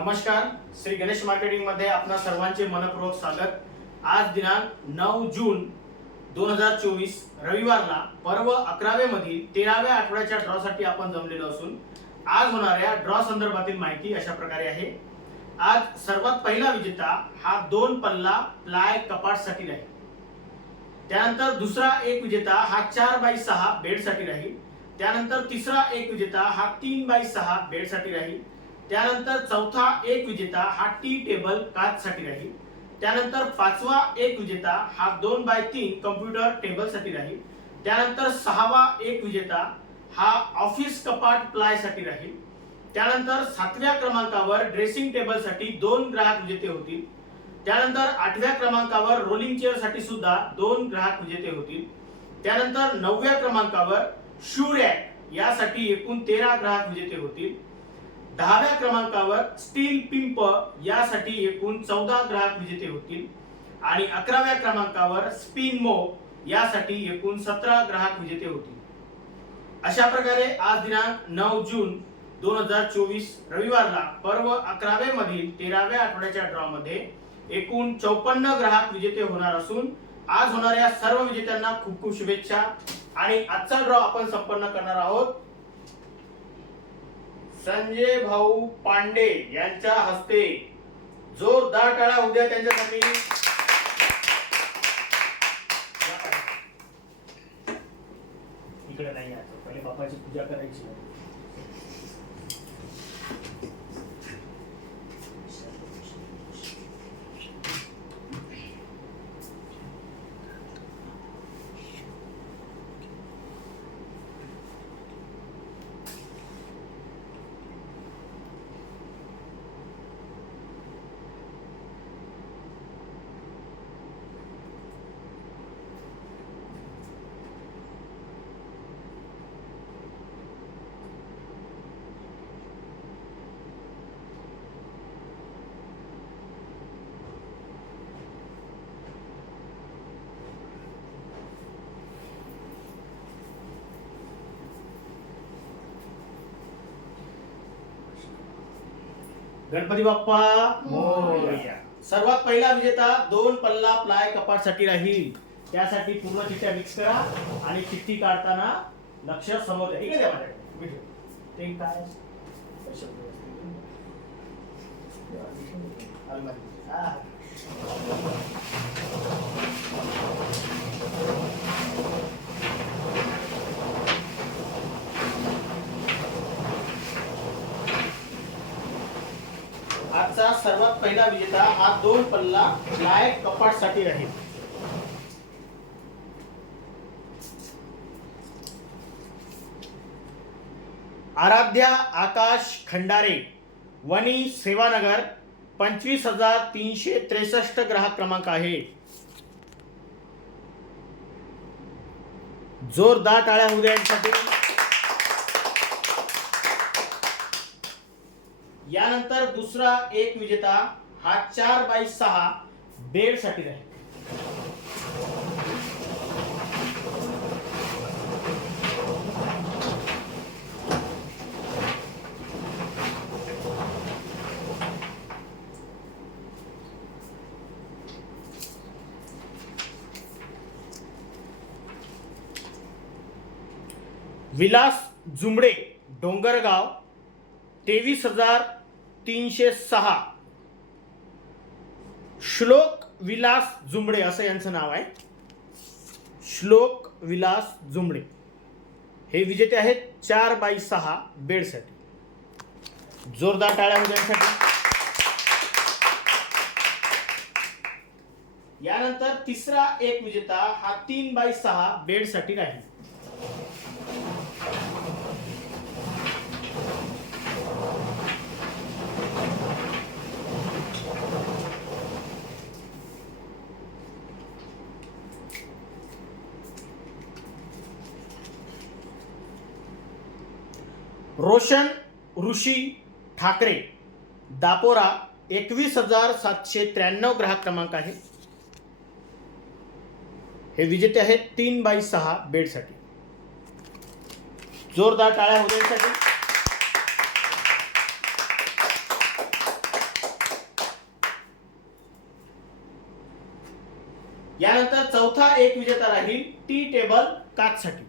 नमस्कार, श्री गणेश मार्केटिंग मध्ये आपणा सर्वांचे मनपूर्वक स्वागत। आज दिनांक 9 जून 2024 रविवारला पर्व 11वे मधील 13व्या आठवड्याच्या ड्रॉ साठी आपण जमलेलो असून आज होणाऱ्या ड्रॉ संदर्भातील माहिती अशा प्रकारे आहे। आज सर्वात पहिला विजेता हा 2 पल्ला प्लाय कपाट साठी राहील। त्यानंतर दुसरा एक विजेता हा 4x6 बेड साठी राहील। त्यानंतर तिसरा एक विजेता हा 3x6 बेड साठी राहील। त्यानंतर चौथा एक विजेता हा टी टेबल काच साठी राहील। त्यानंतर पाचवा एक विजेता हा 2x3 कॉम्प्युटर टेबल साठी राहील। त्यानंतर सहावा एक विजेता हा ऑफिस कपाट प्लाय साठी राहील। त्यानंतर 7व्या क्रमांकावर ड्रेसिंग टेबल साठी 2 ग्राहक विजेते होतील। त्यानंतर 8व्या क्रमांकावर रोलिंग चेअर साठी सुद्धा 2 ग्राहक विजेते होतील। त्यानंतर 9व्या क्रमांकावर शू रॅक यासाठी एकूण 13 ग्राहक विजेते होतील। 10व्या क्रमांकावर स्टील पिंप यासाठी एकूण 14 ग्राहक विजेते होतील आणि 11व्या क्रमांकावर स्पिन मो यासाठी एकूण 17 ग्राहक विजेते होतील। अशा प्रकारे आज दिनांक 9 जून 2024 रविवारला पर्व 11वे मधील 13व्या आठवड्याच्या ड्रॉ मध्ये एकूण 54 ग्राहक विजेते होणार असून आज होणाऱ्या सर्व विजेत्यांना खूप खूप शुभेच्छा। आणि आजचा ड्रॉ आपण संपन्न करणार आहोत संजय भाऊ पांडे यांच्या हस्ते। जोरदार टाळ्या उद्या त्यांच्यासाठी। इकडे नाही यायचं, पहिले बापाची पूजा करायची। गणपती बाप्पा मोरया। सर्वात पहिला विजेता 2 पल्ला प्लाय कपाट साठी राहील। त्यासाठी पूर्ण चिठ्ठ्या मिक्स करा आणि चिठ्ठी काढताना लक्ष समोर इकडे द्या माझ्याकडे। ते काय आजचा सर्वात पहिला विजेता हा 2 पल्ला प्लाय कपाट साठी राहील। आराध्या आकाश खंडारे, वनी सेवानगर, 25,363 ग्राहक क्रमांक आहे। जोरदार टाळ्या होऊ द्या यांच्यासाठी। यानंतर दुसरा एक विजेता हा 4x6 बेड साठी राहील। विलास जुमडे, डोंगरगाव, 23,306। श्लोक विलास जुमडे असं यांचं नाव आहे। श्लोक विलास जुमडे हे विजेते आहेत 4x6 बेड साठी। जोरदार टाळ्या होऊ द्या। यानंतर तिसरा एक विजेता हा 3x6 बेड साठी राहील। रोशन ऋषी ठाकरे, दापोरा, 21,793 ग्राहक क्रमांक आहे। हे विजेते आहेत 3x6 बेड साठी। जोरदार टाळ्या होऊ द्या। यानंतर चौथा एक विजेता राहील टी टेबल काचसाठी.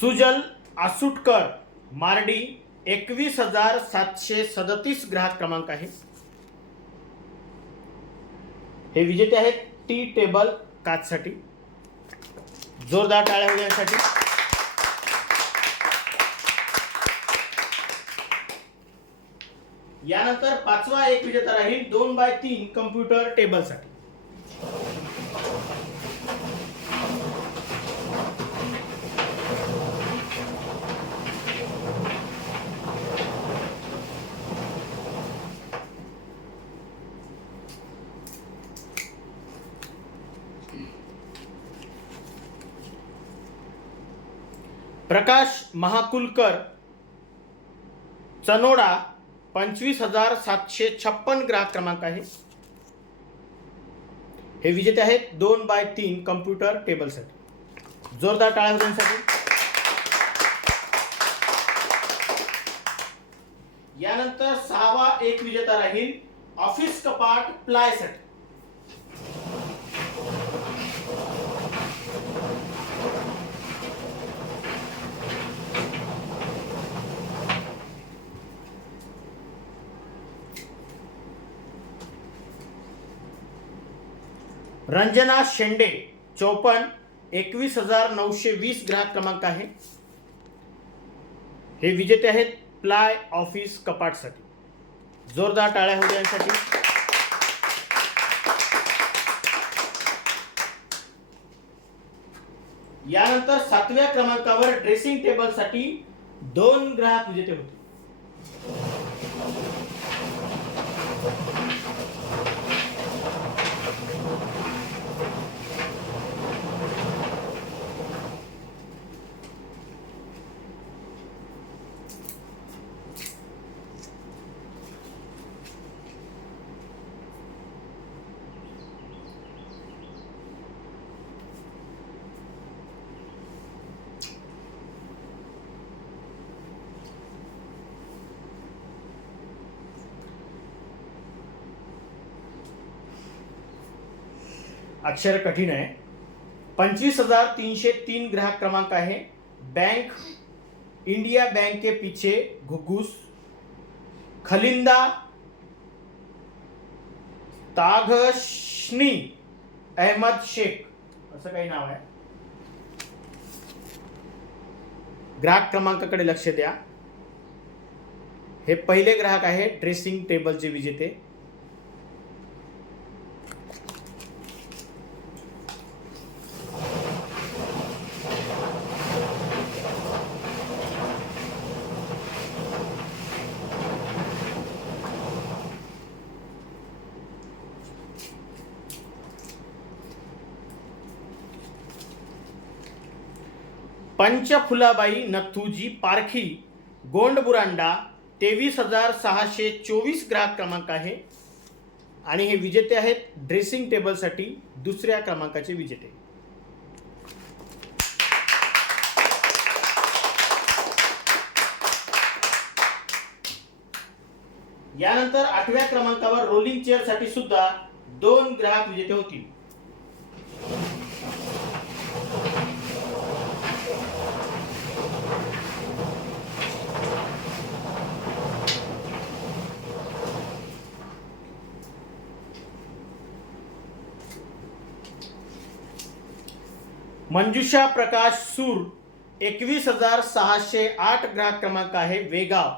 सुजल आसुटकर मार्डी 21,737 ग्राहक क्रमांक आहे. हे विजेते आहेत टी टेबल काचसाठी. जोरदार टाळ्या होऊ द्यासाठी. यानंतर पाचवा एक विजेता राहील 2x3 कम्प्युटर टेबलसाठी. प्रकाश महाकुलकर चनोडा 25,756 ग्राहक क्रमांक आहे. हे विजेते आहेत 2x3 कम्प्युटर टेबलसाठी. जोरदार टाळ्या होण्यासाठी. यानंतर सहावा एक विजेता राहील ऑफिस कपाट प्लायसाठी. रंजना शेंडे 54 21,920 ग्राहक क्रमांक आहे. हे विजेते आहेत प्लाय ऑफिस कपाटसाठी. जोरदार टाळ्या होऊ द्यासाठी. यानंतर सातव्या क्रमांकावर ड्रेसिंग टेबलसाठी 2 ग्राहक विजेते होते. अक्षर कठीण आहे. 25,303 ग्राहक क्रमांक आहे. बैंक इंडिया बैंक के पीछे घुघुस खलिंदा ताघशनी अहमद शेख असं काही नाव आहे. ग्राहक क्रमांकाकडे लक्ष द्या. हे पहिले ग्राहक आहे ड्रेसिंग टेबलचे विजेते. पंचफुलाबाई नथुजी पारखी गोंडबुरांडा 23,624 ग्राहक क्रमांक आहे. आणि हे विजेते आहेत ड्रेसिंग टेबलसाठी दुसऱ्या क्रमांकाचे विजेते. यानंतर आठव्या क्रमांकावर रोलिंग चेअर साठी सुद्धा 2 ग्राहक विजेते होतील. मंजुषा प्रकाश सूर 21,608 ग्राहक क्रमांक आहे वेगाव.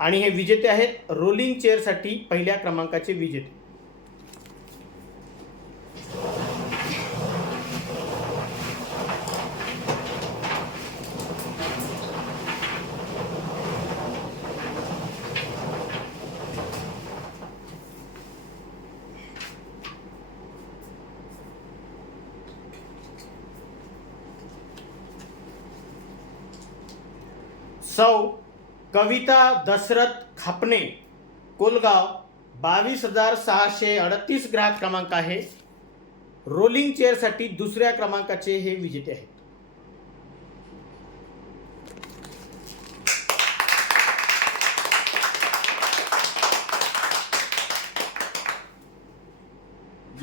आणि हे विजेते आहेत रोलिंग चेअर साठी पहिल्या क्रमांकाचे विजेते. सौ कविता दशरथ खापणे कोलगाव 22,638 ग्राहक क्रमांक आहे. रोलिंग चेअरसाठी दुसऱ्या क्रमांकाचे हे विजेते आहेत.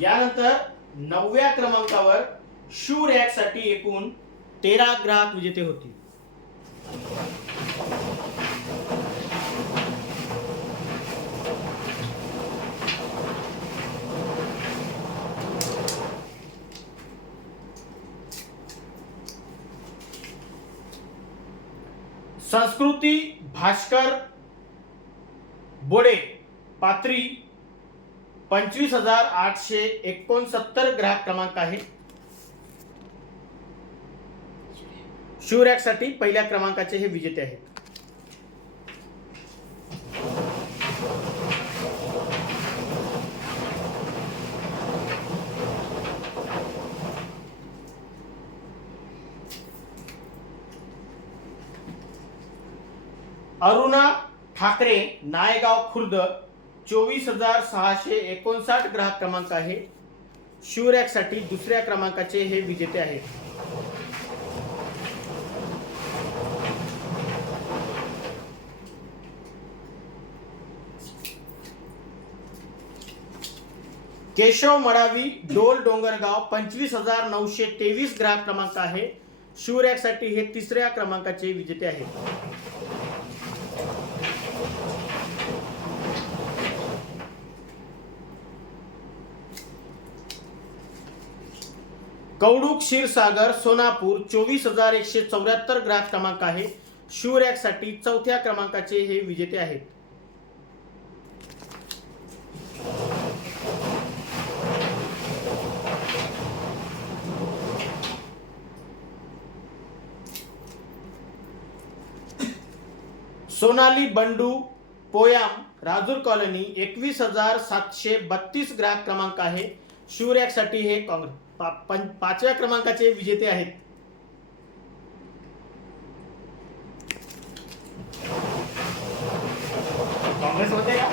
यानंतर 9व्या क्रमांकावर शू रॅक साठी एकूण 13 ग्राहक विजेते होते. संस्कृती भास्कर बोडे पात्री 25,869 ग्राहक क्रमांक आहे. शू रॅक साठी पहिल्या क्रमांकाचे हे विजेते आहेत. अरुणा ठाकरे नायगाव खुर्द 24,659 ग्राहक क्रमांक आहे. शू रॅक साठी दुसऱ्या क्रमांकाचे हे विजेते आहेत. केशव मडावी डोल डोंगरगाव 25,923 ग्राहक क्रमांक आहे. शू रॅक साठी हे तिसऱ्या क्रमांकाचे विजेते आहेत. कौडुक क्षीरसागर सोनापूर 24,174 ग्राहक क्रमांक आहे. शू रॅक साठी चौथ्या क्रमांकाचे हे विजेते आहेत. सोनाली बंडू पोयाम राजूर कॉलनी 21,732 ग्राहक क्रमांक आहे. शू रॅक साठी हे पाचव्या क्रमांकाचे विजेते आहेत. काँग्रेस होते का?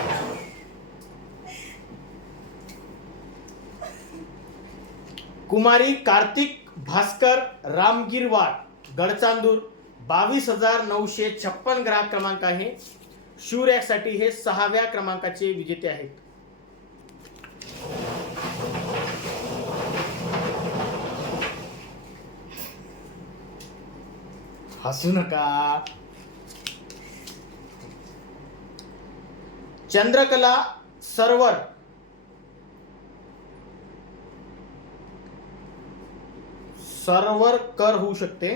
कुमारी कार्तिक भास्कर रामगिरवाड गडचांदूर 22,956 ग्राहक क्रमांक आहे. शू रॅक साठी हे 6व्या क्रमांकाचे विजेते आहेत. हसू नका. चंद्रकला सर्वर कर होऊ शकते.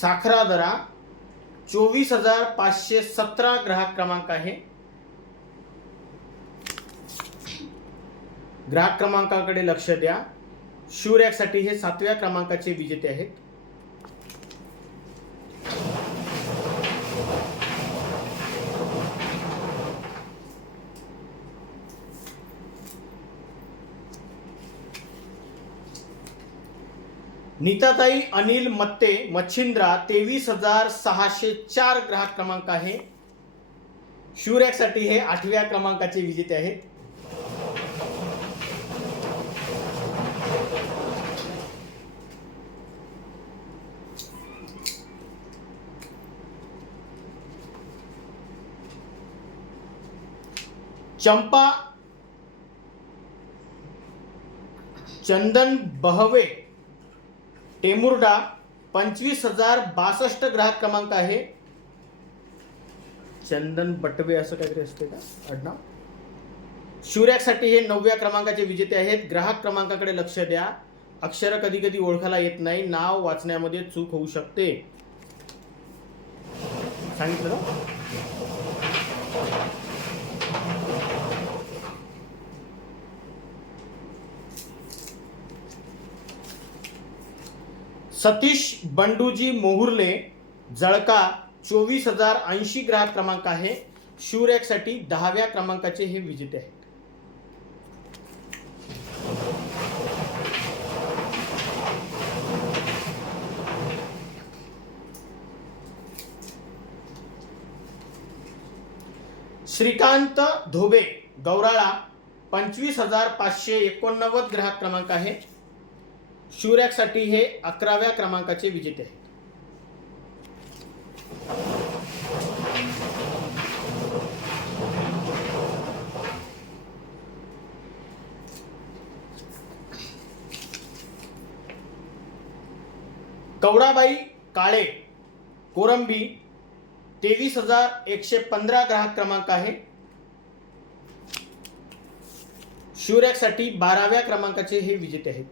साखरादरा 24,517 ग्राहक क्रमांक आहे. ग्राहक क्रमांकाकडे लक्ष द्या. शू रॅक साठी हे 7व्या क्रमांकाचे विजेते आहेत. नीताताई अनिल मत्ते मच्छिंद्रा 23,604 ग्राहक क्रमांक आहे. शू रॅक साठी हे 8व्या क्रमांकाचे विजेते आहेत. चंपा चंदन बहवे टेमुर्डा 25,062 ग्राहक क्रमांक आहे. चंदन बटवे असं काहीतरी असते का आडनाव. शू रॅक साठी हे 9व्या क्रमांकाचे विजेते आहेत. ग्राहक क्रमांकाकडे लक्ष द्या. अक्षर कधी कधी ओळखायला येत नाही. नाव वाचण्यामध्ये चूक होऊ शकते. सांगितलं ना. सतीश बंडूजी मोहुर्ले जळका 24,080 ग्राहक क्रमांक आहे. शू रॅक साठी 10व्या क्रमांकाचे हे विजेते आहेत. श्रीकांत धोबे गौराळा 25,589 ग्राहक क्रमांक आहे. शिवरॅकसाठी हे 11व्या क्रमांकाचे विजेते आहेत. कवडाबाई काळे कोरंबी 23,115 ग्राहक क्रमांक आहे. शिवरॅकसाठी 12व्या क्रमांकाचे हे विजेते आहेत.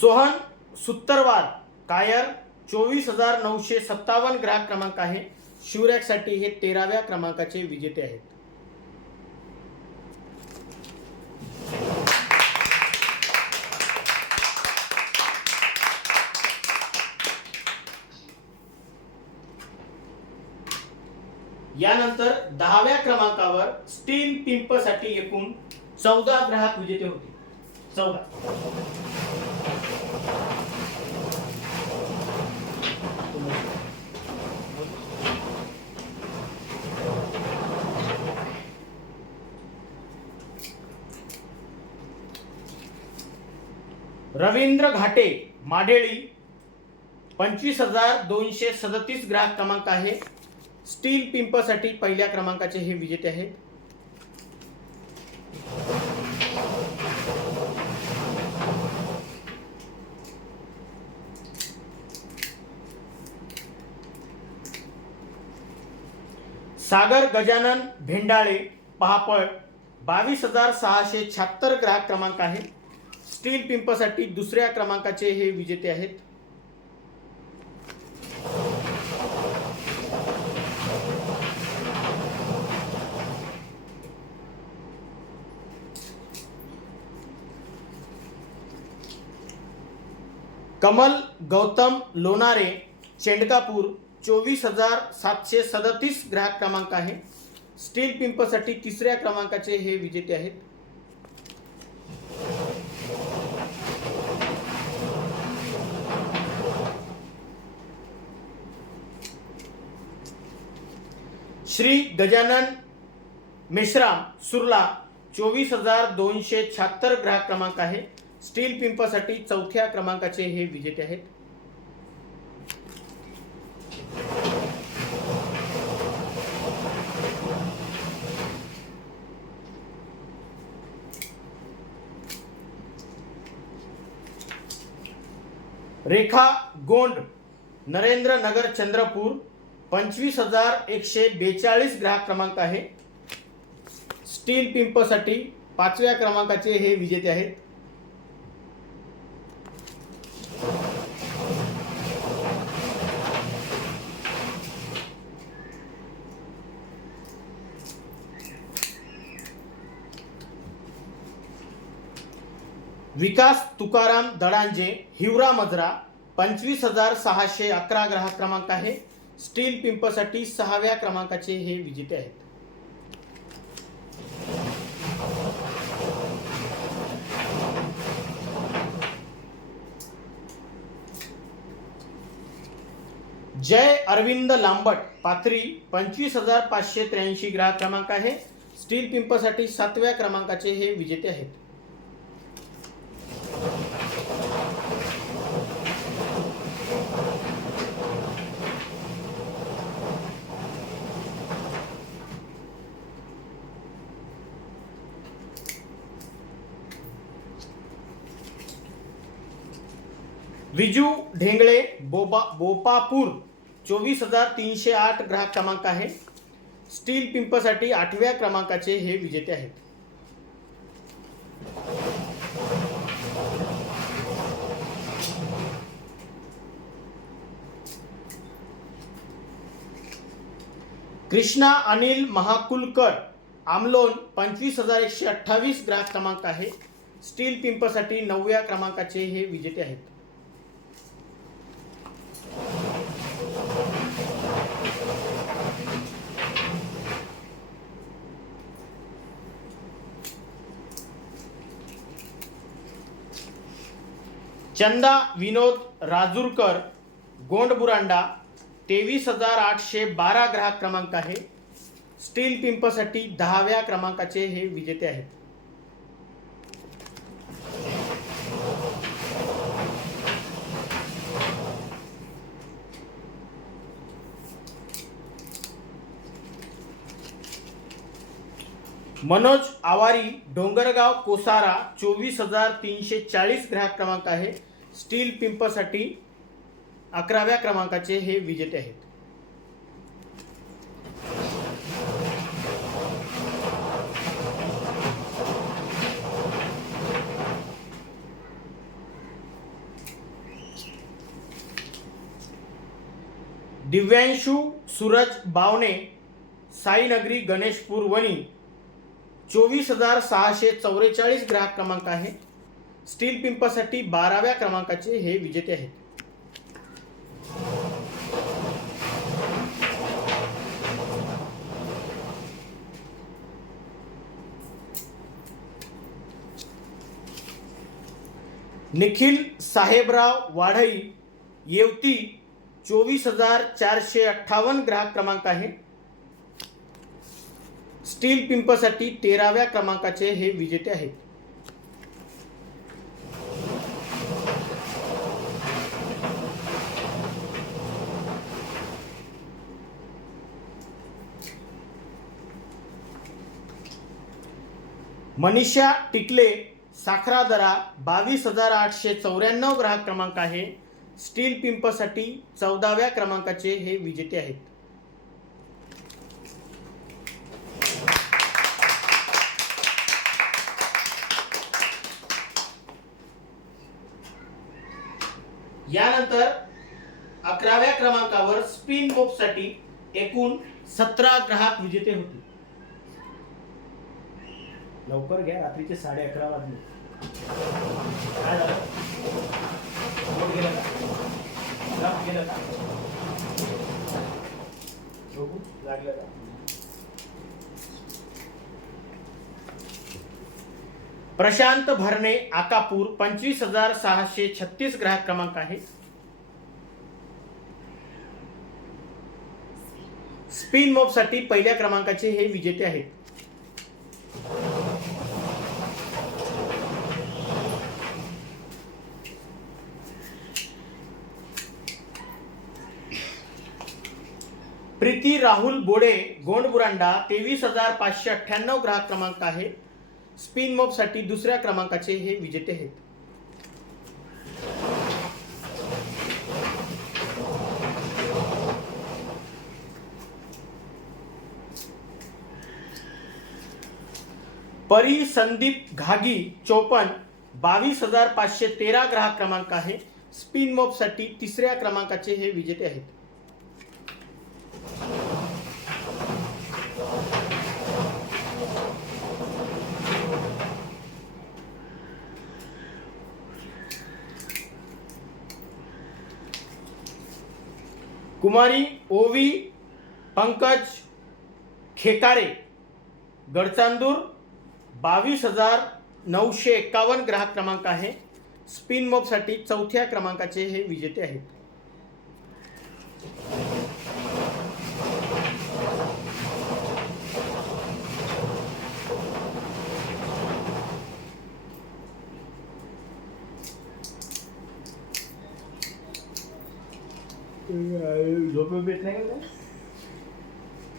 सोहन सुत्तरवार कायर 24,957 ग्राहक क्रमांक आहे. शिवरॅकसाठी हे 13व्या क्रमांकाचे विजेते आहेत. यानंतर 10व्या क्रमांकावर स्टील पिंपसाठी एकूण 14 ग्राहक विजेते होते. 14. रवींद्र घाटे माढेळी 25,237 ग्राहक क्रमांक आहे. स्टील पिंपसाठी पहिल्या क्रमांकाचे हे विजेते आहेत. सागर गजानन भेंडाळे पहापळ 22,676 ग्राहक क्रमांक आहे. स्टील पिंपसाठी दुसऱ्या क्रमांकाचे हे विजेते आहेत. कमल गौतम लोणारे चेंडकापूर 24,737 ग्राहक क्रमांक आहे. स्टील पिंपसाठी तिसऱ्या क्रमांकाचे हे विजेते आहेत. श्री गजानन मेश्राम सुरला 24,276 ग्राहक क्रमांक आहे. स्टील पिंपसाठी चौथ्या क्रमांकाचे हे विजेते आहेत. रेखा गोंड नरेंद्र नगर चंद्रपूर 25,142 ग्राहक क्रमांक आहे. स्टील पिंपसाठी 5व्या क्रमांकाचे हे विजेते आहेत. विकास तुकाराम दडांजे हिवरा मजरा 25,611 ग्राहक क्रमांक आहे. स्टील पिंपसाठी 6व्या क्रमांकाचे हे विजेते आहेत. जय अरविंद लांबट पाथरी 25,583 ग्राहक क्रमांक आहे. स्टील पिंपसाठी 7व्या क्रमांकाचे हे विजेते आहेत. विजू ढेंगळे बोपापूर 24,308 ग्राहक क्रमांक आहे. स्टील पिंपसाठी 8व्या क्रमांकाचे हे विजेते आहेत. कृष्णा अनिल महाकुलकर आमलोन 25,128 ग्राहक क्रमांक आहे. स्टील पिंपसाठी 9व्या क्रमांकाचे हे विजेते आहेत. चंदा विनोद राजूरकर गोंडबुरांडा 23,812 ग्राहक क्रमांक आहे. स्टील पिंपसाठी 10व्या क्रमांकाचे हे विजेते आहेत. मनोज आवारी डोंगरगाव कोसारा 24,340 ग्राहक क्रमांक आहे. स्टील पिंपसाठी 11व्या क्रमांकाचे हे विजेते आहेत. दिव्यांशु सूरज बावणे साईनगरी गणेशपूर वणी 24,644 ग्राहक क्रमांक आहे. स्टील पिंपसाठी 12व्या क्रमांकाचे हे विजेते आहेत. निखिल साहेबराव वाढई येवती 24,458 ग्राहक क्रमांक आहे. स्टील पिंपसाठी 13व्या क्रमांकाचे हे विजेते आहेत. मनीषा टिकले साखरादरा 22,894 ग्राहक क्रमांक आहे. स्टील पिंपसाठी 14व्या क्रमांकाचे हे विजेते आहेत. यानंतर 11व्या क्रमांकावर स्पिन मोपसाठी एकूण 17 ग्राहक विजेते होते. लवकर घ्या, रात्रीचे 11:30 वाजले. काय झालं? गेलं का? बघू लागलं का? प्रशांत भरणे आकापूर 25,636 ग्राहक क्रमांक आहे. स्पिन मोपसाठी पहिल्या क्रमांकाचे हे विजेते आहेत. प्रीती राहुल बोडे गोंडबुरांडा 23,598 ग्राहक क्रमांक आहे. स्पिन मोपसाठी दुसऱ्या क्रमांकाचे हे विजेते आहेत. परी संदीप घागी 54 22,513 ग्राहक क्रमांक आहे. स्पिन मोपसाठी तिसऱ्या क्रमांकाचे हे विजेते आहेत. कुमारी ओवी पंकज खेकारे गडचांदूर 22,951 ग्राहक क्रमांक आहे. स्पिन मोपसाठी चौथ्या क्रमांकाचे हे विजेते आहेत.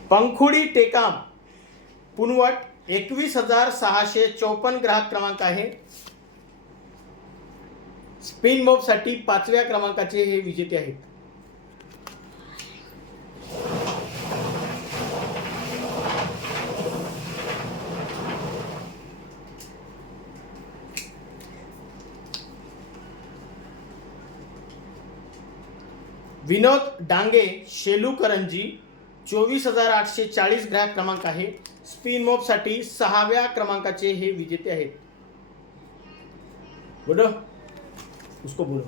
पंखुडी टेकाम पुनवट 21,654 ग्राहक क्रमांक आहे. स्पिन मोपसाठी 5व्या क्रमांकाचे हे विजेते आहेत. विनोद डांगे शेलू करंजी 24,840 ग्राहक क्रमांक आहे. स्पिन मोपसाठी 6व्या क्रमांकाचे हे विजेते आहेत. बोलो उसको बोलो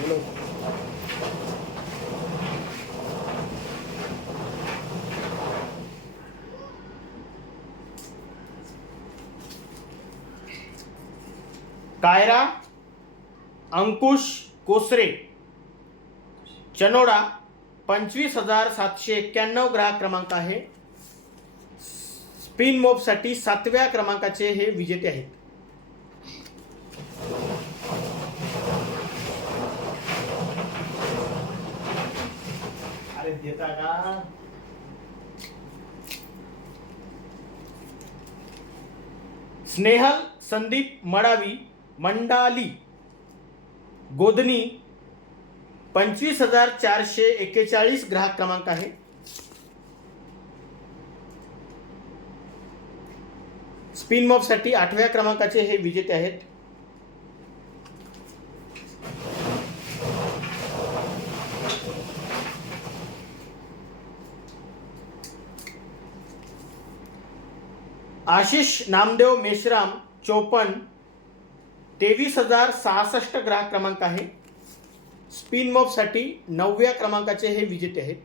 बोलो. कायरा अंकुश कोसरे चनोडा 25,791 ग्राहक क्रमांक आहे. स्पिन मोबसाठी 7व्या क्रमांकाचे हे विजेते आहेत. अरे देता का? स्नेहल संदीप मंडाली गोधनी 25,441 ग्राहक क्रमांक आहे. स्पिन मॉबसाठी 8व्या क्रमांकाचे हे विजेते आहेत. आशिष नामदेव मेश्राम 54 23,066 ग्राहक क्रमांक आहे. स्पिन मॉबसाठी 9व्या क्रमांकाचे हे विजेते आहेत.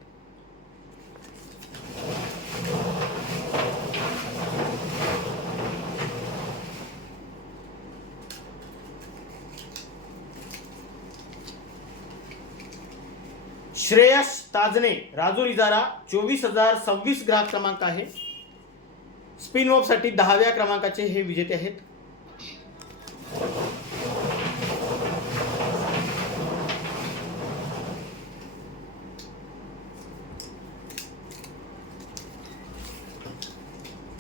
श्रेयस ताजने राजूर इजारा 24,026 ग्राहक क्रमांक आहे. स्पिन मॉबसाठी 10व्या क्रमांकाचे हे विजेते आहेत.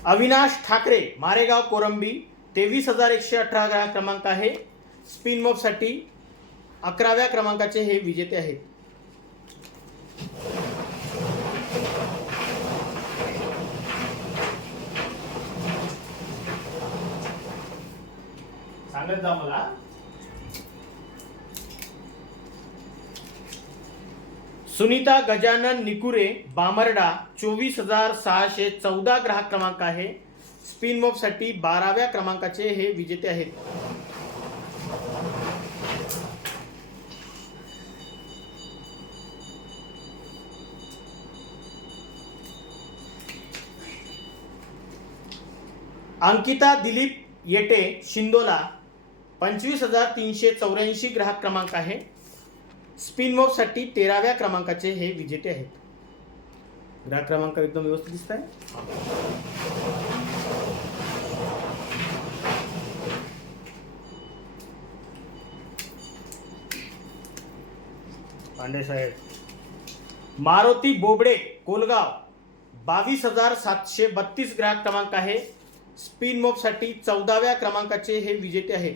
अविनाश ठाकरे मारेगाव कोरंबी 23,118 ग्राहक क्रमांक आहे. स्पिन मॉबसाठी 11व्या क्रमांकाचे हे विजेते आहेत. सांगत जा मला. सुनीता गजानन निकुरे बामर्डा 24,614 ग्राहक क्रमांक आहे. स्पिन मॉबसाठी 12व्या क्रमांकाचे हे विजेते आहेत. अंकिता दिलीप येटे शिंदोला 25,384 ग्राहक क्रमांक आहे. स्पिन मॉबसाठी 13व्या क्रमांकाचे हे विजेते आहेत. ग्राहक क्रमांक एकदम व्यवस्थित दिसत आहे. पांडे साहेब मारुती बोबडे कोलगाव 22,732 ग्राहक क्रमांक आहे. स्पिन मॉबसाठी 14व्या क्रमांकाचे हे विजेते आहेत.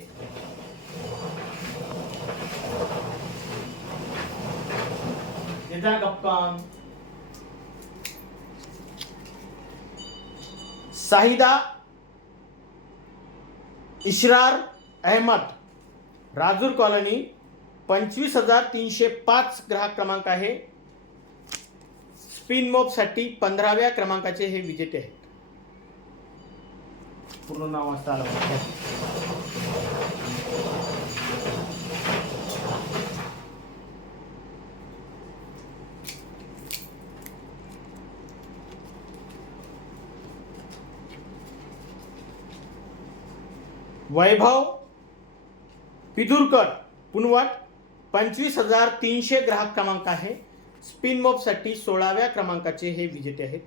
साहिदा इशरार अहमद राजूर कॉलनी 25,305 ग्राहक क्रमांक आहे. स्पिन मॉबसाठी 15व्या क्रमांकाचे हे विजेते आहेत. पूर्ण नाव वाचता आलं पाहिजे. वैभव पिदुरकर पुनवट 25,300 ग्राहक क्रमांक आहे. स्पिन मॉबसाठी 16व्या क्रमांकाचे हे विजेते आहेत.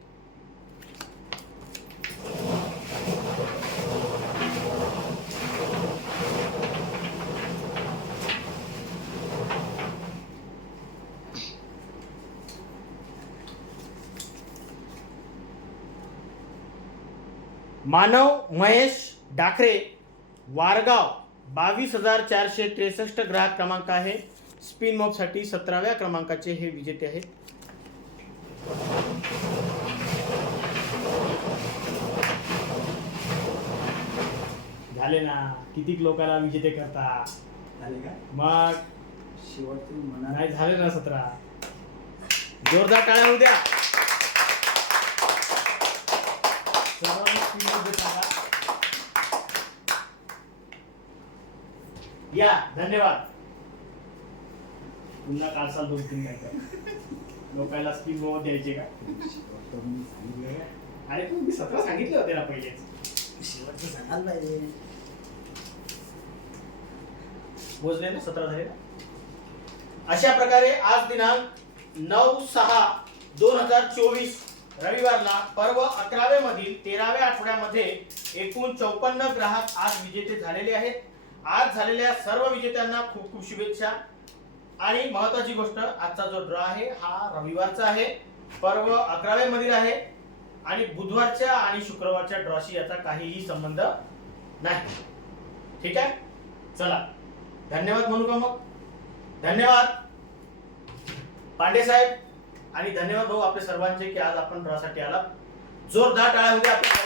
मानव महेश डाखरे वारगाव 22,463 ग्राहक क्रमांक आहे. स्पिन मॉबसाठी 17व्या क्रमांकाचे हे विजेते आहेत. झाले ना. किती लोकांना विजेते करता झाले का? मग शेवटचे म्हणा नाही झाले ना 17. जोरदार टाळ्या होऊ द्या. या धन्यवाद. पुन्हा कालसाल 2-3 नाही लोकांना स्पीड मोबाईल द्यायचे का? अरे तुम्ही 17 सांगितले होते ना पहिलेच. शेवटचं सांगायला पाहिजे. मोजले ना 17 झाले ना. अशा प्रकारे आज दिनांक 9/6/2024 रविवारला पर्व 11वे मधील 13व्या आठवड्यामध्ये एकूण 54 ग्राहक आज विजेते झालेले आहेत. आज झालेल्या सर्व विजेत्यांना खूप खूप शुभेच्छा. आणि महत्त्वाची गोष्ट, आजचा जो ड्रॉ आहे हा रविवारचा आहे, पर्व 11वे मधील आहे आणि बुधवारच्या आणि शुक्रवारच्या ड्रॉशी याचा काहीही संबंध नाही. ठीक आहे, चला धन्यवाद म्हणू का मग. धन्यवाद पांडे साहेब आणि धन्यवाद भाऊ आपले सर्वांचे की आज आपण ड्रॉ साठी आलात. जोरदार टाळ्या होत्या आपल्या